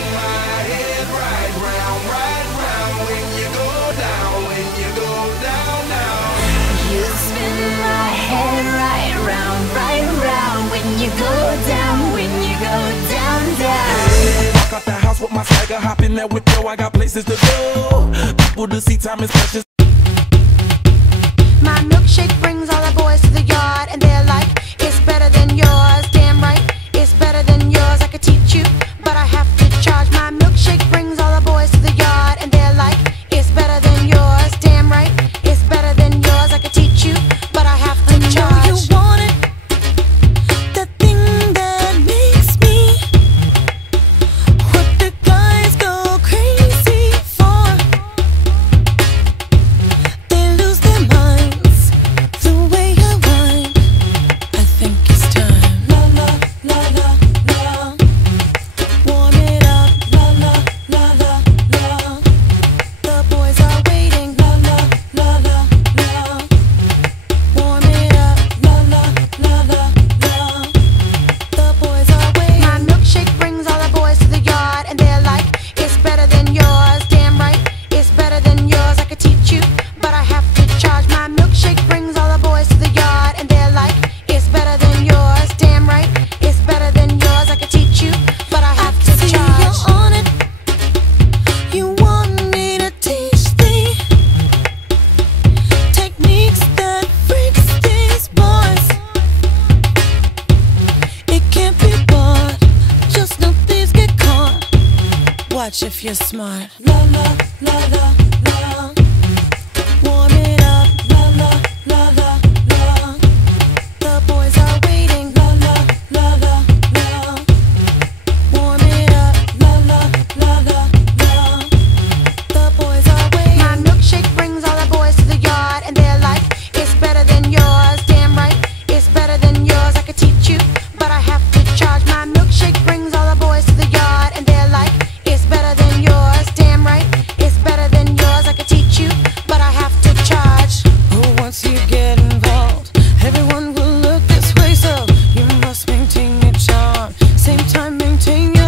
spin my head right round when you go down, when you go down, down. You spin my head right round when you go down, when you go down, down. Walk out the house with my swagger, hop in that whip, yo, I got places to go. People to see, time is precious. My milkshake brings all the boys to the yard, and they're like, it's better than yours. Damn right, it's better than yours. I could teach you, but I have to charge. My milkshake brings all the boys to the yard, and they're like, it's better than yours. Damn right, it's better than yours. I could teach you, but I have to charge. You want it, the thing that makes me what the guys go crazy for. They lose their minds the way you whine. I think it's time. La la la la la. Warm it up. La la la la la. The boys are waiting. La la la la la. Warm it up. La la la la la. The boys are waiting. My milkshake brings all the boys to the yard, and they're like, it's better than yours. Damn right, it's better than yours. I could teach you, but I have to charge. My milkshake brings all the boys to the yard, and they're like, it's better than yours. Damn right, it's better than yours. I could teach you, but I have to See charge. you're on it. You want me to teach thee techniques that freaks these boys. It can't be bought. Just no thieves get caught. Watch if you're smart. La la la la la. Warm it up. La la la la la. The boys are waiting. La la la la la. Warm it up. La la la la la. The boys are waiting. My milkshake brings all the boys to the yard, and they're like, it's better than yours. Damn right, it's better than yours. I could teach you, but I have to charge. My milkshake brings all the boys to the yard, and they're like, it's better than yours. Damn right, it's better than yours. I could teach you, but I have to charge. Oh, once you get involved, everyone will look this way, so you must maintain your charm. Same time, maintain your